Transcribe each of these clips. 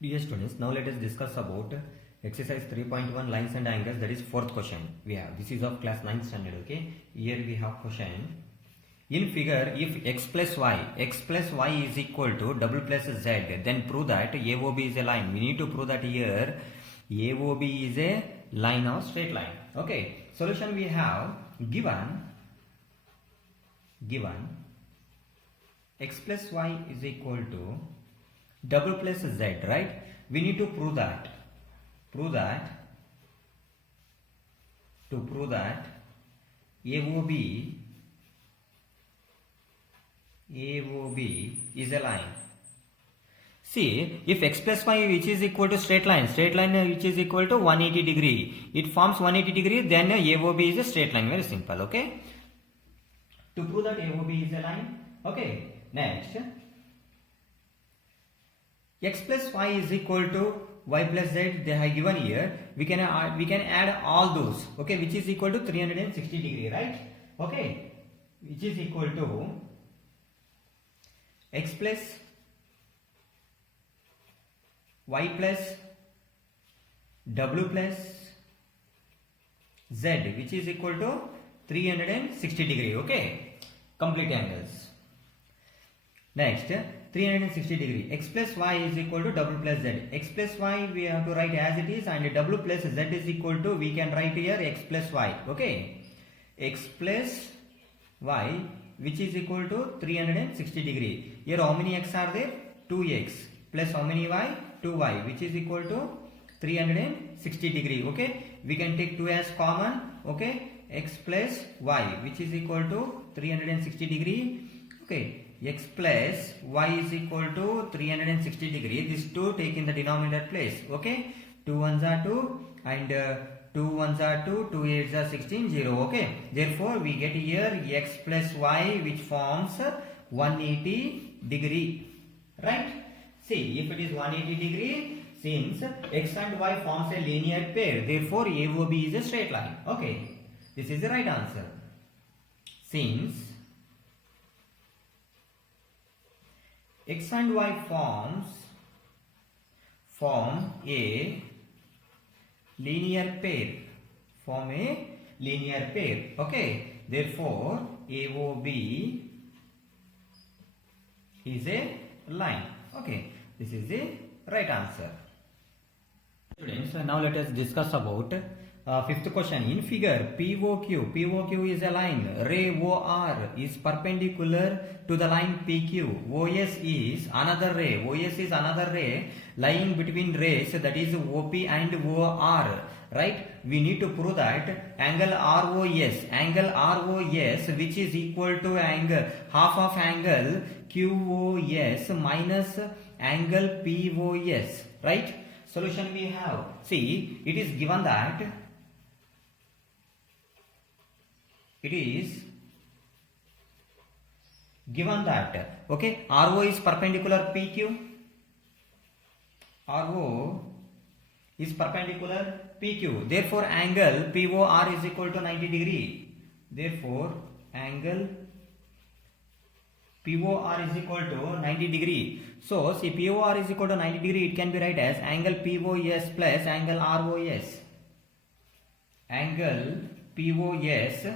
Dear students, now let us discuss about exercise 3.1 lines and angles, that is fourth question. This is of class 9th standard, okay? Here we have question. In figure, if x plus y is equal to double plus z, then prove that AOB is a line. We need to prove that here AOB is a line or straight line. Okay, solution we have given x plus y is equal to double plus z, right? We need to prove that. To prove that AOB is a line. See, if x plus y which is equal to straight line which is equal to 180 degree, it forms 180 degree, then AOB is a straight line. Very simple, okay? To prove that AOB is a line, okay? Next, x plus y is equal to y plus z, they have given here. We can add all those, okay, which is equal to 360 degree, right? Okay, which is equal to x plus y plus w plus z, which is equal to 360 degree, okay? Complete angles. Next, 360 degree. X plus y is equal to w plus z. X plus y we have to write as it is, and w plus z is equal to, we can write here x plus y, okay? X plus y which is equal to 360 degree. Here how many x are there? 2x plus how many y? 2y, which is equal to 360 degree, okay? We can take 2 as common, okay? X plus y which is equal to 360 degree, okay? X plus y is equal to 360 degree. This 2 take in the denominator place, okay? 2 1s are 2 and 2 1s are 2, 2 8s are 16, 0, okay? Therefore, we get here x plus y which forms 180 degree, right? See, if it is 180 degree, since x and y forms a linear pair, therefore AOB is a straight line, okay? This is the right answer. Since x and y form a linear pair, okay? Therefore AOB is a line, okay? This is the right answer. Students, now let us discuss about fifth question. In figure, POQ is a line. Ray OR is perpendicular to the line PQ. OS is another ray lying between rays, that is OP and OR, right? We need to prove that angle ROS which is equal to half of angle QOS minus angle POS, right? Solution we have. See, it is given that okay, RO is perpendicular PQ. RO is perpendicular PQ. Therefore, angle POR is equal to 90 degree. Therefore, angle POR is equal to 90 degree. So, see, POR is equal to 90 degree. It can be write as angle POS plus angle ROS. Angle POS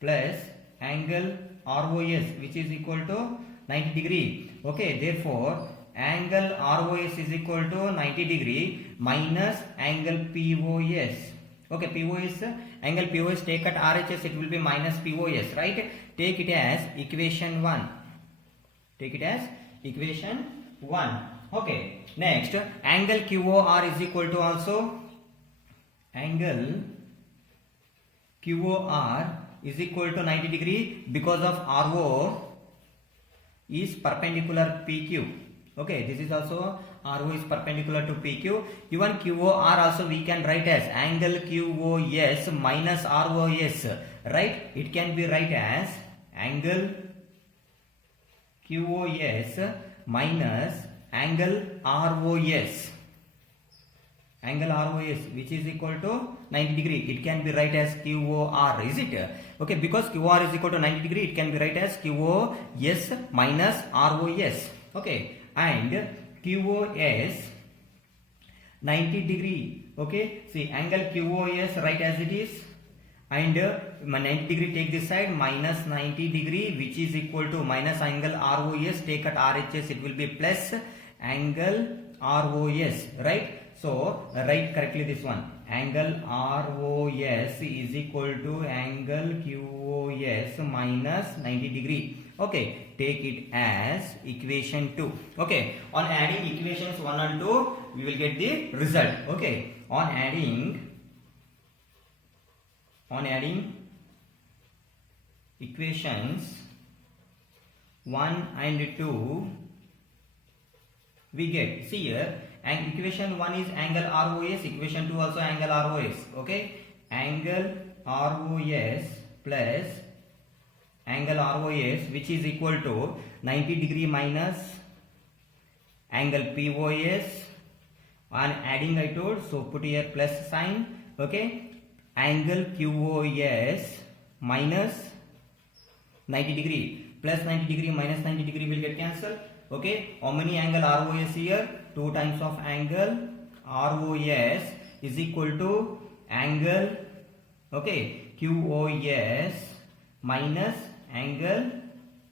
plus angle ROS, which is equal to 90 degree. Okay, therefore angle ROS is equal to 90 degree minus angle POS. Okay, POS, angle POS take at RHS, it will be minus POS, right? Take it as equation 1. Okay, next, angle QOR is equal to also angle QOR is equal to 90 degree because of RO is perpendicular PQ. Okay, this is also RO is perpendicular to PQ. Even QOR also we can write as angle QOS minus ROS, right? It can be write as angle QOS minus angle ROS. Angle ROS which is equal to 90 degree. It can be write as QOR, is it? Okay, because QR is equal to 90 degree, it can be write as QOS minus ROS. Okay, and QOS 90 degree. Okay, see angle QoS write as it is, and 90 degree take this side, minus 90 degree, which is equal to minus angle ROS, take at RHS, it will be plus angle ROS, right? So write correctly this one, angle ROS is equal to angle QoS minus 90 degree. Okay, take it as equation 2. Okay, on adding equations 1 and 2 we will get the result. Okay, on adding equations 1 and 2 we get, see here, and equation 1 is angle ROS, equation 2 also angle ROS. Okay, angle ROS plus angle ROS, which is equal to 90 degree minus angle POS, and adding I told, so put here plus sign. Okay, angle QoS minus 90 degree, plus 90 degree minus 90 degree will get cancelled. Okay, how many angle ROS here? 2 times of angle ROS is equal to angle, okay, QoS minus angle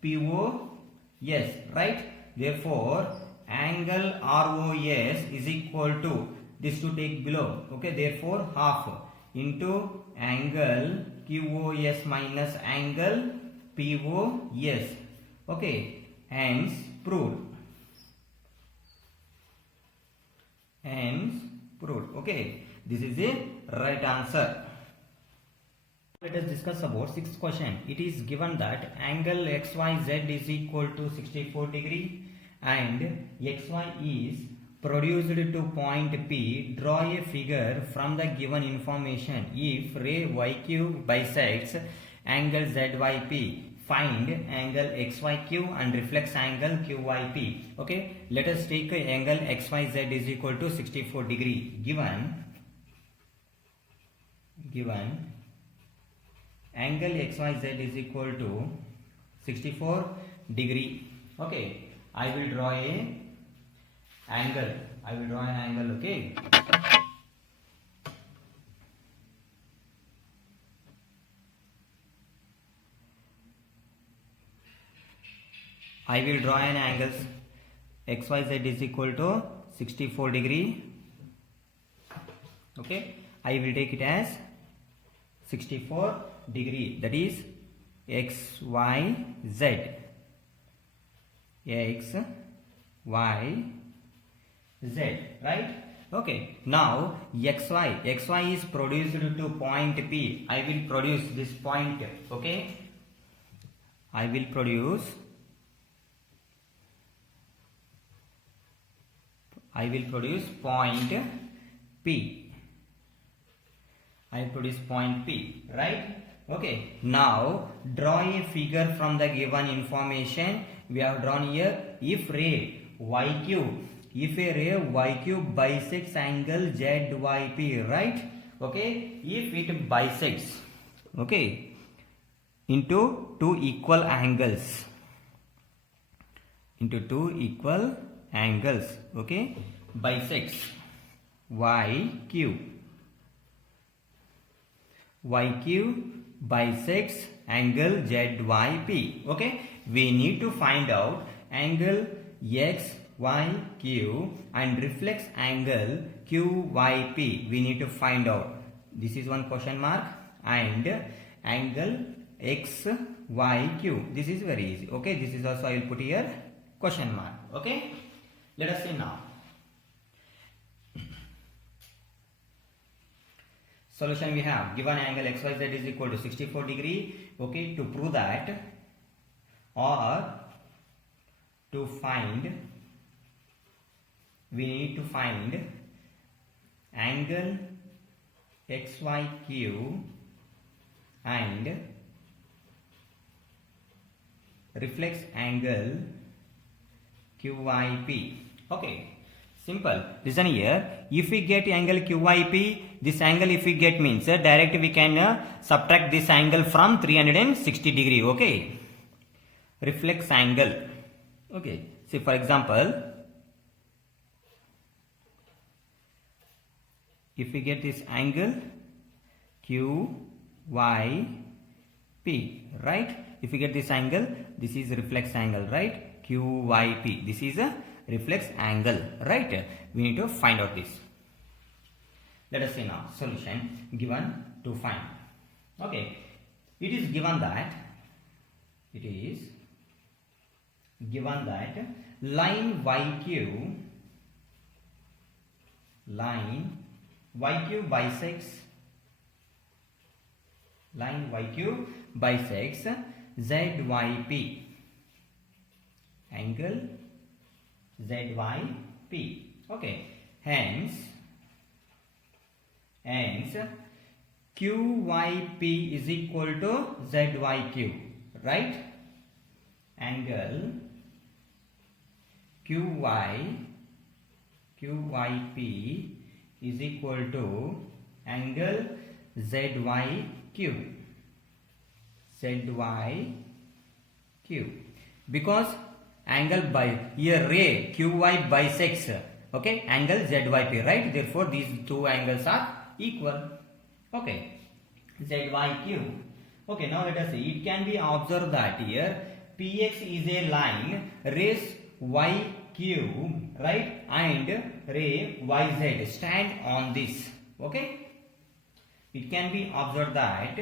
POS, right? Therefore angle ROS is equal to, this to take below, okay, therefore half into angle QoS minus angle POS. Okay, hence proved. Okay, this is the right answer. Let us discuss about sixth question. It is given that angle XYZ is equal to 64 degree and XY is produced to point P. Draw a figure from the given information. If ray YQ bisects angle ZYP, find angle XYQ and reflex angle QYP. Okay, let us take angle XYZ is equal to 64 degree. Given angle XYZ is equal to 64 degree. Okay, I will draw an angle. Okay. I will draw an angle XYZ is equal to 64 degree. Okay, I will take it as 64 degree, that is XYZ. Right? Okay, now XY is produced to point P. I will produce this point. Okay, I will produce point P. I produce point P, right? Okay, now draw a figure from the given information. We have drawn here, if a ray YQ bisects angle ZYP, right? Okay, if it bisects, okay, into two equal angles, okay, bisects YQ bisects angle ZYP. Okay, we need to find out angle XYQ and reflex angle QYP. We need to find out. This is one question mark, and angle XYQ. This is very easy. Okay, this is also I will put here question mark. Okay, let us see now. Solution we have, given angle XYZ is equal to 64 degree. Okay, to prove that, or to find, we need to find angle XYQ and reflex angle QYP. Okay, simple. Listen here. If we get angle QYP, this angle if we get means direct we can subtract this angle from 360 degree. Okay, reflex angle. Okay, see for example, if we get this angle QYP, right? If we get this angle, this is reflex angle, right? QYP, this is a reflex angle, right? We need to find out this. Let us see now solution given to find. Okay, it is given that line YQ bisects ZYP, angle ZYP. Okay, hence QYP is equal to ZYQ, right? Angle QYP is equal to angle ZYQ, because angle by here ray QY bisects, okay, angle ZYP, right? Therefore these two angles are equal. Okay, ZYQ. Okay, now let us see. It can be observed that here PX is a line, rays YQ, right, and ray YZ stand on this. Okay, it can be observed that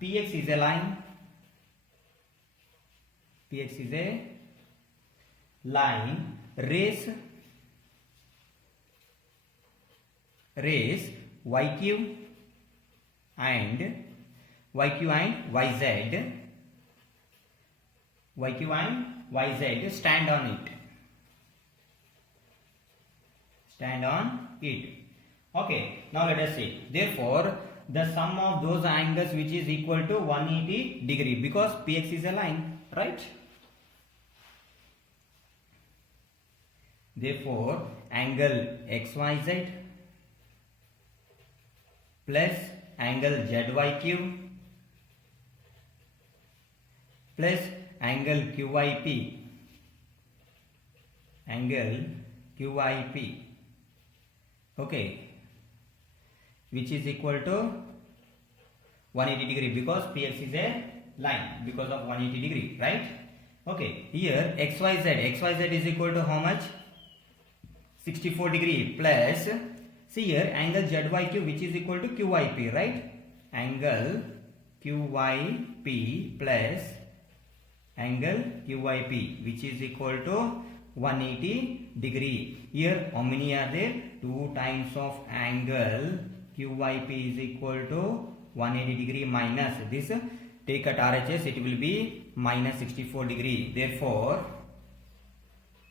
PX is a line. Rays YQ and YZ stand on it. Okay, now let us see. Therefore the sum of those angles which is equal to 180 degree, because PX is a line, right? Therefore angle XYZ plus angle ZYQ plus angle QYP, okay, which is equal to 180 degree, because PX is a line because of 180 degree, right? Okay, here XYZ is equal to how much? 64 degree, plus see here angle ZYQ which is equal to QYP, right? Angle QYP plus angle QYP which is equal to 180 degree. Here how many are there? 2 times of angle QYP is equal to 180 degree minus this. Take at RHS, it will be minus 64 degree. Therefore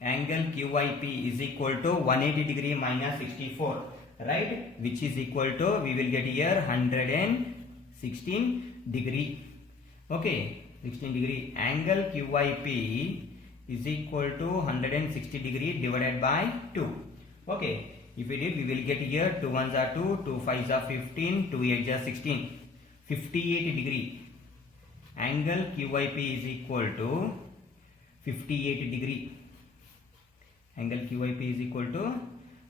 angle QYP is equal to 180 degree minus 64, right? Which is equal to, we will get here 116 degree. Okay, 16 degree. Angle QYP is equal to 160 degree divided by 2. Okay, if we did, we will get here 2 1s are 2, 2 5s are 15, 2 8s are 16, 58 degree. Angle QYP is equal to 58 degree. Angle QYP is equal to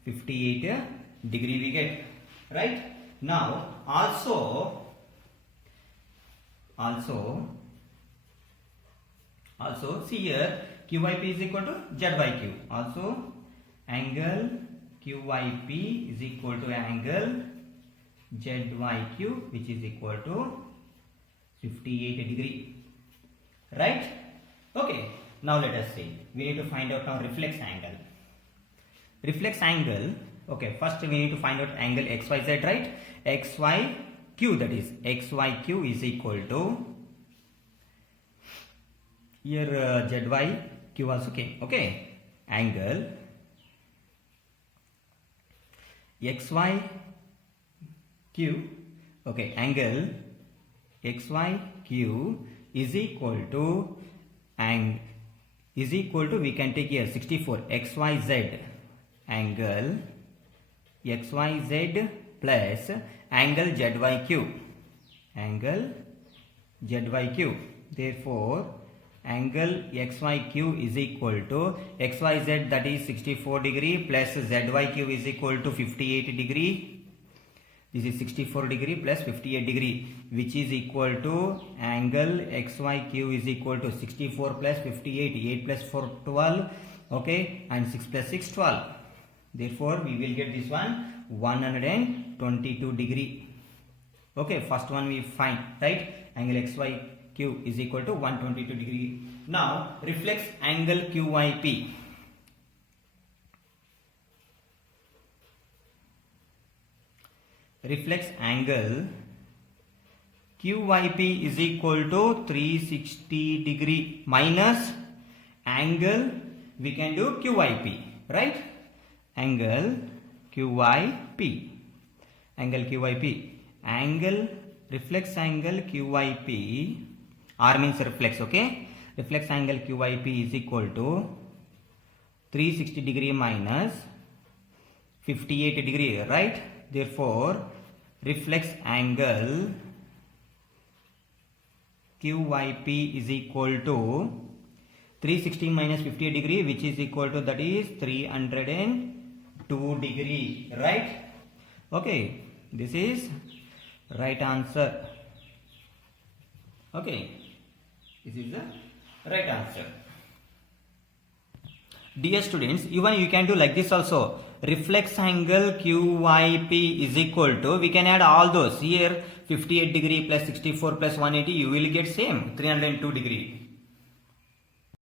58 degree we get, right? Now also see here QYP is equal to ZYQ. Also angle QYP is equal to angle ZYQ which is equal to 58 degree, right? Okay, now let us see. We need to find out now reflex angle. Okay, first we need to find out angle XYZ, right? XYQ, that is XYQ is equal to here ZYQ also came. Okay, angle XYQ, okay, angle XYQ is equal to, and is equal to, we can take here 64 XYZ, angle XYZ plus angle ZYQ, Therefore angle XYQ is equal to XYZ, that is 64 degree, plus ZYQ is equal to 58 degree. This is 64 degree plus 58 degree, which is equal to angle XYQ is equal to 64 plus 58, 8 plus 4, 12, okay, and 6 plus 6, 12. Therefore, we will get this one 122 degree. Okay, first one we find, right? Angle XYQ is equal to 122 degree. Now, reflex angle QYP. Reflex angle QYP is equal to 360 degree minus angle, we can do QYP, right? Angle QYP. Angle, reflex angle QYP, R means reflex, okay? Reflex angle QYP is equal to 360 degree minus 58 degree, right? Therefore, reflex angle QYP is equal to 360 minus 58 degree, which is equal to, that is 302 degree, right? Okay, this is right answer. Okay, this is the right answer. Dear students, even you can do like this also. Reflex angle QYP is equal to, we can add all those here, 58 degree plus 64 plus 180, you will get same 302 degree.